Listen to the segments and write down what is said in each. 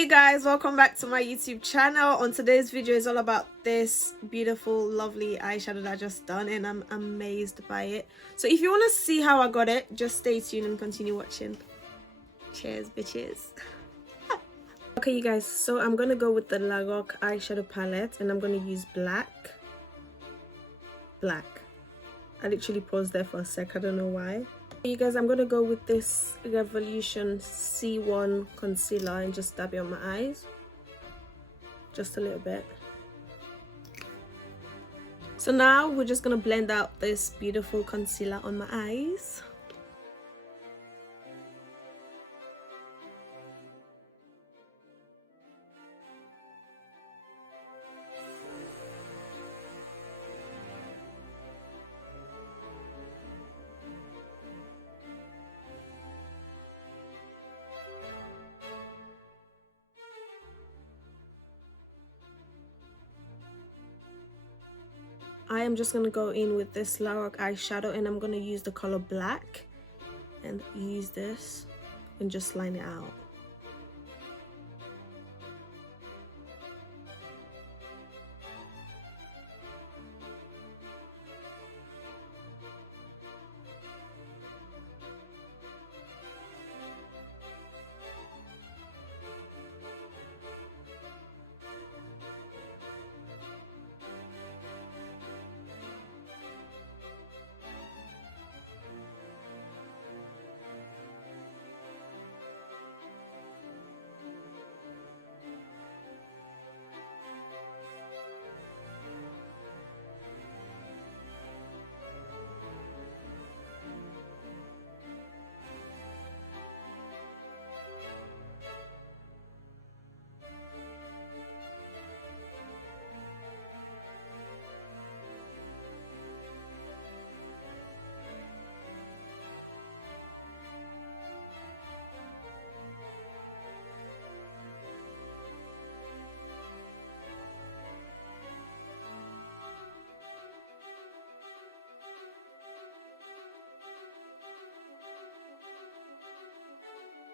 Hey guys, welcome back to my YouTube channel. On today's video is all about this beautiful lovely eyeshadow that I just done, and I'm amazed by it. So if you want to see how I got it, just stay tuned and continue watching. Cheers bitches. Okay you guys, so I'm gonna go with the Laroc eyeshadow palette, and I'm gonna use black. I literally paused there for a sec, I don't know why. You guys, I'm gonna go with this Revolution C1 concealer and just dab it on my eyes, just a little bit. So now we're just gonna blend out this beautiful concealer on my eyes. I am just going to go in with this Laroc eyeshadow, and I'm going to use the color black and use this and just line it out.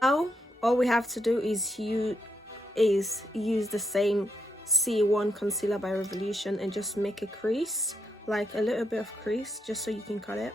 Now all we have to do is use the same C1 concealer by Revolution and just make a crease, like a little bit of crease, just so you can cut it.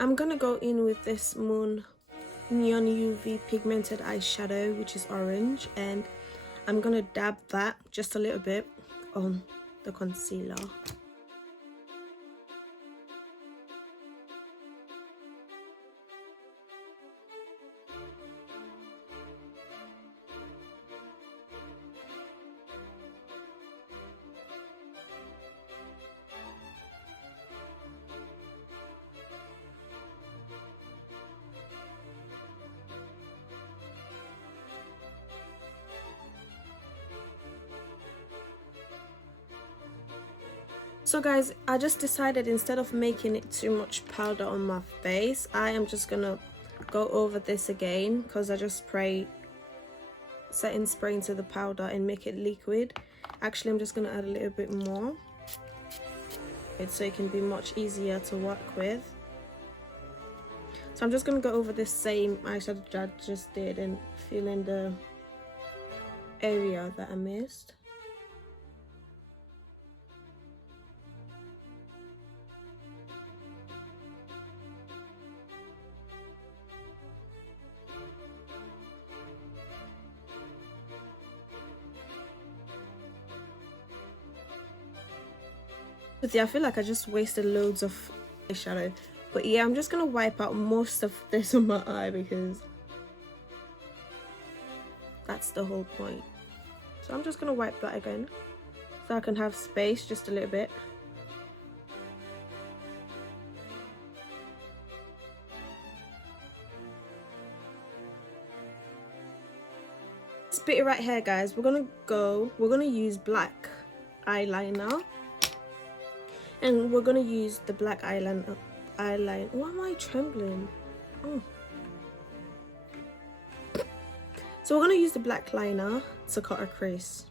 I'm gonna go in with this Neon UV pigmented eyeshadow, which is orange, and I'm gonna dab that just a little bit on the concealer. So guys, I just decided instead of making it too much powder on my face, I am just gonna go over this again, because I just setting spray into the powder and make it liquid. Actually, I'm just gonna add a little bit more, so it can be much easier to work with. So I'm just gonna go over this same eyeshadow that I just did and fill in the area that I missed. But yeah, I feel like I just wasted loads of eyeshadow. But yeah, I'm just gonna wipe out most of this on my eye because That's the whole point. So I'm just gonna wipe that again so I can have space just a little bit. This bit right here, guys, we're gonna use black eyeliner, and we're gonna use the black eyeliner. Why am I trembling? Oh. So we're gonna use the black liner to cut a crease.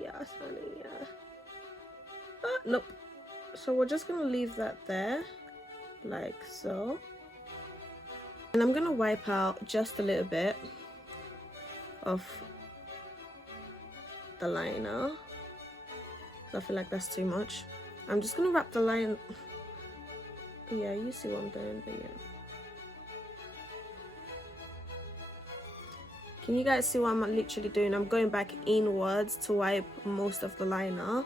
Yes, honey, yeah. Nope. So we're just gonna leave that there, like so. And I'm gonna wipe out just a little bit of the liner. I feel like that's too much. I'm just gonna wrap the line. Yeah, you see what I'm doing, but yeah. Can you guys see what I'm literally doing? I'm going back inwards to wipe most of the liner.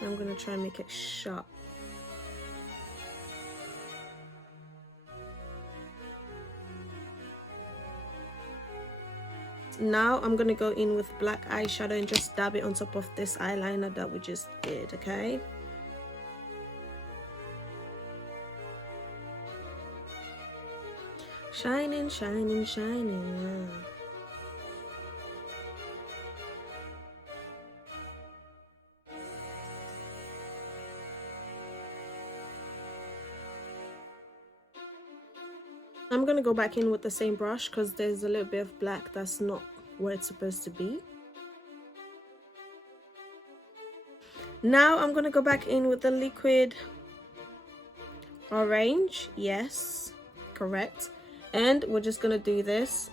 I'm gonna try and make it sharp. Now I'm gonna go in with black eyeshadow and just dab it on top of this eyeliner that we just did, okay? Shining, shining, shining. I'm gonna go back in with the same brush because there's a little bit of black that's not where it's supposed to be. Now I'm gonna go back in with the liquid orange. Yes, correct. And we're just gonna do this.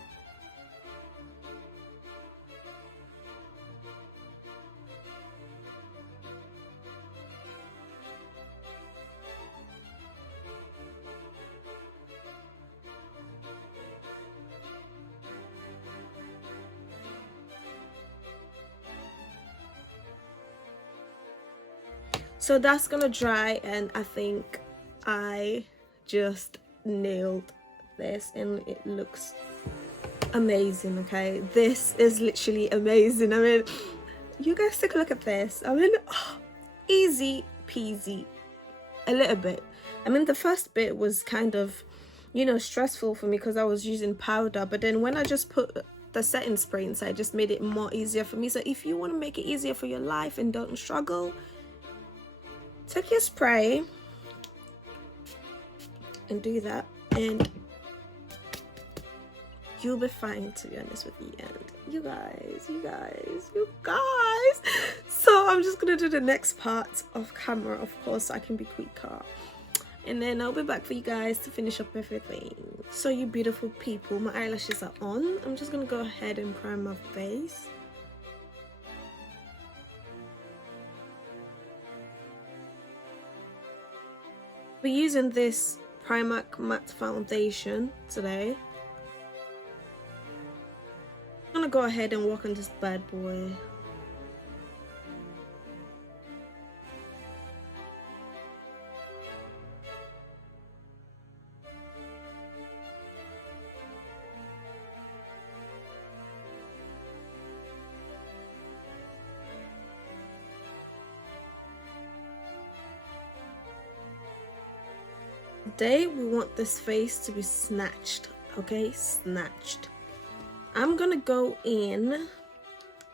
So that's gonna dry, and I think I just nailed this and it looks amazing. Okay, this is literally amazing. I mean, you guys take a look at this. I mean, oh, easy peasy. A little bit. I mean, the first bit was kind of, you know, stressful for me because I was using powder, but then when I just put the setting spray inside, it just made it more easier for me. So if you want to make it easier for your life and don't struggle, take your spray and do that, and you'll be fine, to be honest with you. And you guys, so I'm just gonna do the next part of camera, of course, so I can be quicker, and then I'll be back for you guys to finish up everything. So you beautiful people, my eyelashes are on. I'm just gonna go ahead and prime my face. We're using this Primark matte foundation today. I'm gonna go ahead and work on this bad boy. Today we want this face to be snatched, okay? Snatched. I'm gonna go in,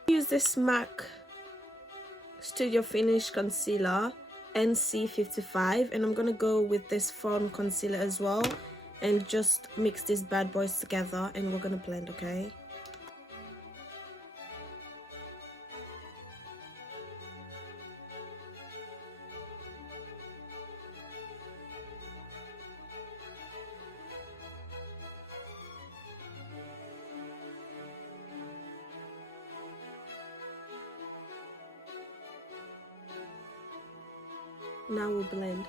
use this MAC Studio Finish Concealer NC55, and I'm gonna go with this Fawn concealer as well, and just mix these bad boys together, and we're gonna blend, okay? Now we'll blend.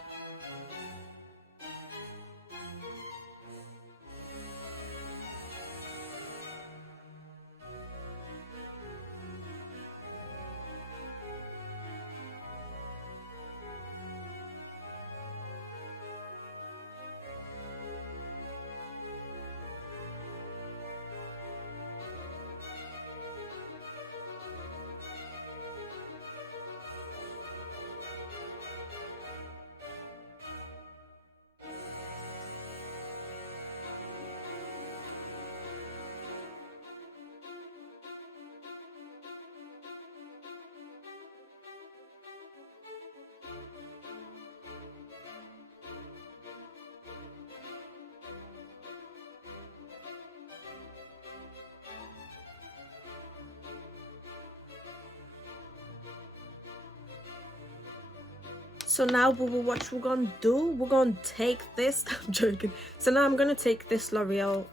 So now, boo boo, what we're gonna do, we're gonna take this, I'm joking. So now I'm gonna take this L'Oreal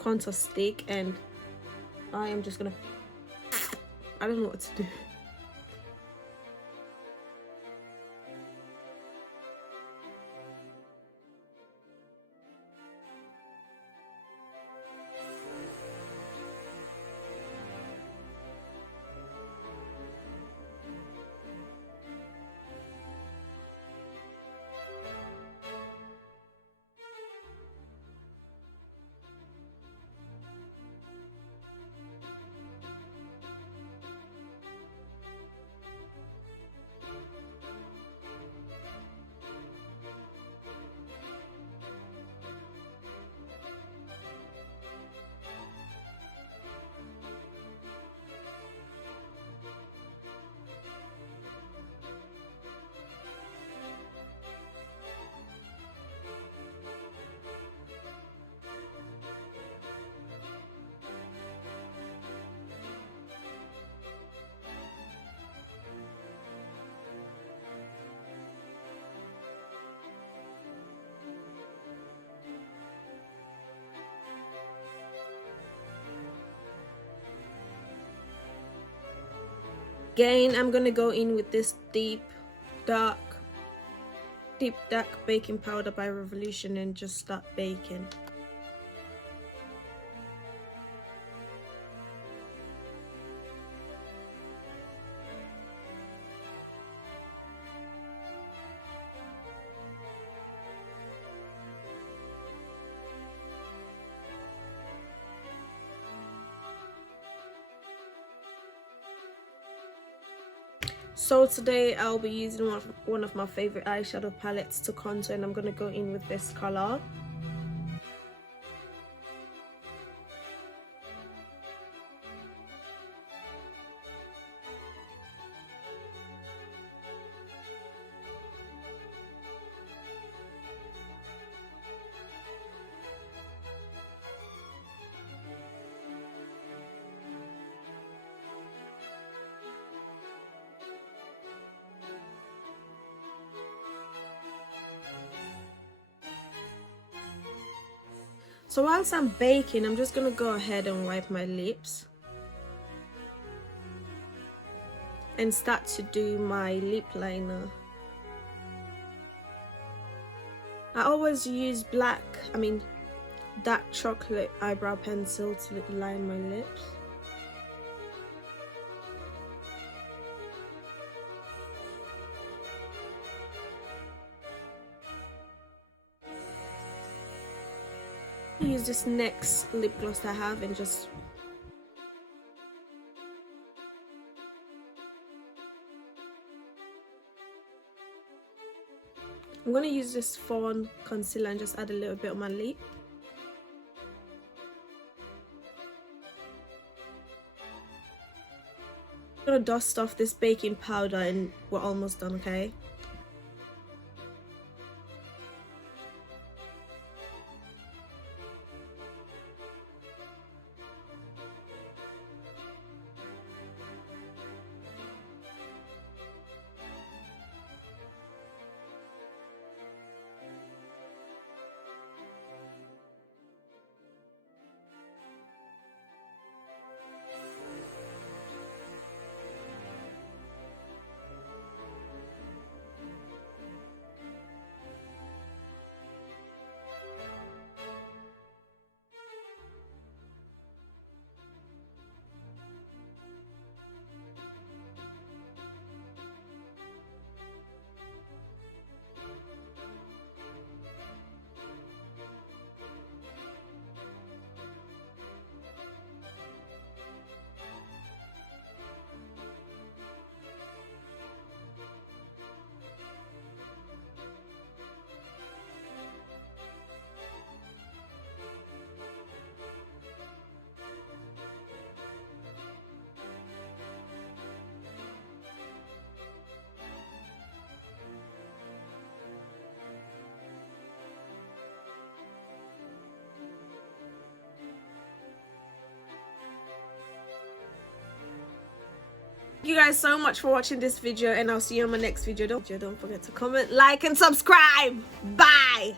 contour stick, and I am just gonna, I don't know what to do. Again, I'm gonna go in with this deep dark baking powder by Revolution and just start baking. So today I'll be using one of my favorite eyeshadow palettes to contour, and I'm going to go in with this color. So whilst I'm baking, I'm just gonna go ahead and wipe my lips and start to do my lip liner. I always use dark chocolate eyebrow pencil to line my lips. Use this next lip gloss I have and just I'm gonna use this Fawn concealer and just add a little bit on my lip. I'm gonna dust off this baking powder and we're almost done, okay? Thank you guys so much for watching this video, and I'll see you on my next video. Don't forget to comment, like, and subscribe. Bye.